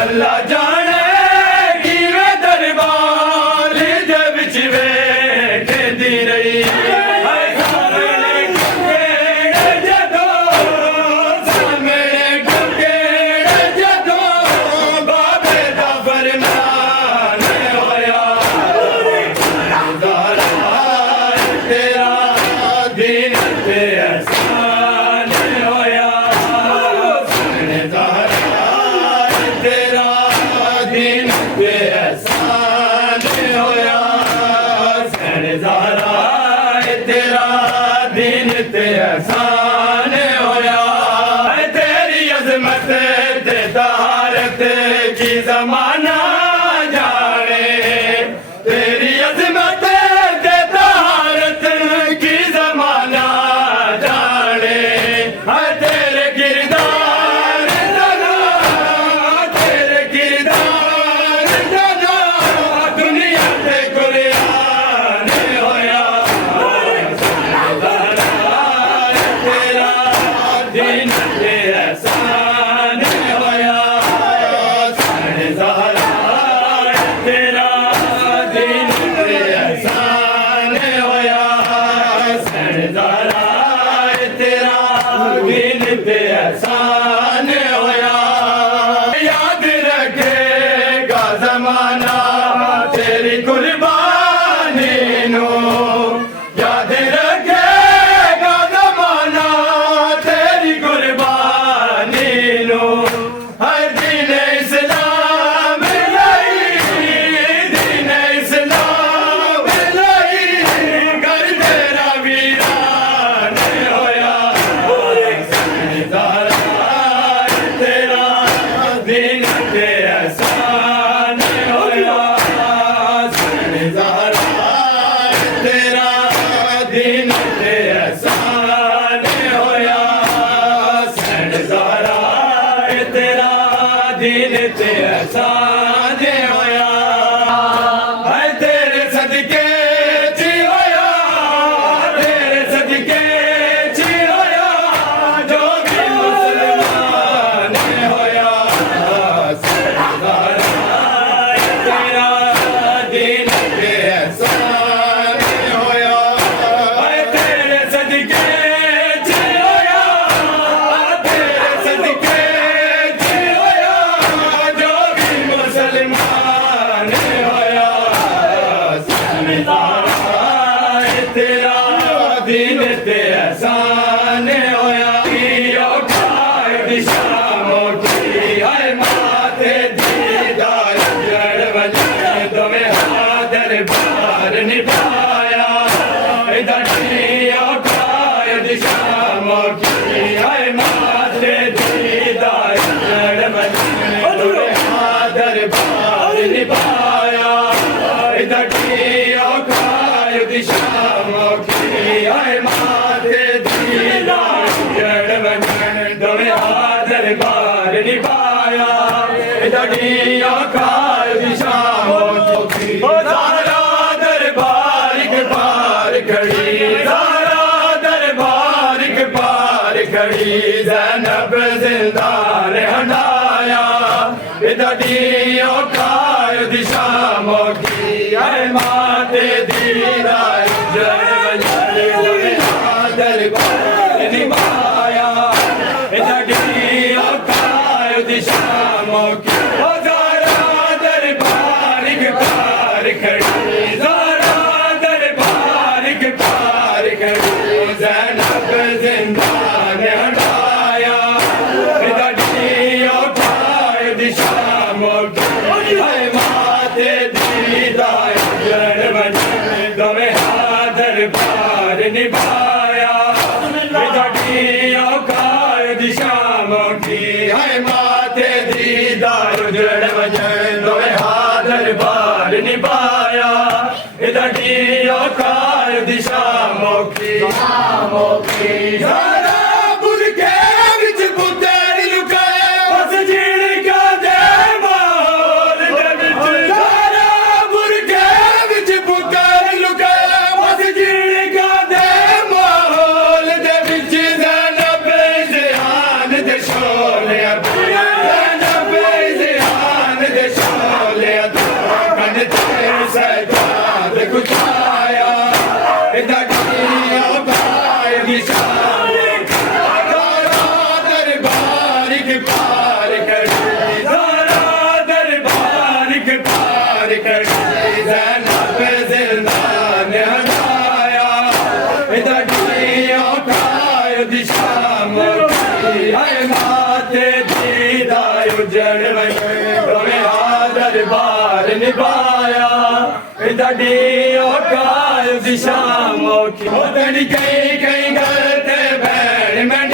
अल्लाह जाने किवें दरबार दे विच वेखदी रही ज़माना जाने तेरी अज़मत ते तहारत की ज़माना जाने तेरे किरदार जाना तेरे किरदार जाना दुनिया ते कुरान होया तेरा दिन ते एहसान होया याद रखेगा ज़माना तेरी कुर्बानी नो याद रखेगा ज़माना तेरी कुर्बानी नो हर दिन इस्लाम दिन इस्लाम कर तेरा वीरान होया दिन ते एहसान होया तेरा दिन ते एहसान होया तेरा दिन ते एहसान होया तेरे सदके ची होया तेरे सदके ची होया जो भी मुसलमान होया दरबार निभाया दरिया काय दिशा मोखी आए माते दीदार दरबार निभाया दरिया काय दिशा मोखी आए माते दीदार दरबार निभाया दरिया काय दिशा मोखी सारा दरबार के पार खड़ी सारा दरबार के पार खड़ी ज़ैनब जिंदार हटाया दरिया काय दिशा मोखी आए माते दीदार दरबार निभाया दरिया काय दिशा मोखी दरबार के पार खड़ी ज़ारा दरबार के पार खड़ी ज़ैनब जिंदान हटाया दरिया काय दिशा मोखी आए माते दीदार दरबार निभाया दरिया काय दिशा मोखी आए माते दीदार दरबार निभाया दरिया काय दिशा मोखी सारा बुरके विच पुत्तर लुकाए बस जीणका दे माहौल दे विच सारा बुरके विच पुत्तर लुकाए बस जीणका दे माहौल दे विच ज़ैनब ज़ियान दे शोले ज़ैनब ज़ियान दे शोले कन ते सजाद गुजाया दरिया काय दिशा दरबार के पार खड़ी सारा दरबार के पार खड़ी ज़ैनब जिंदान हटाया दरिया काय दिशा मोखी आए माते दीदार दरबार निभाया दरिया काय दिशा मोखी कई कई गलते बैर में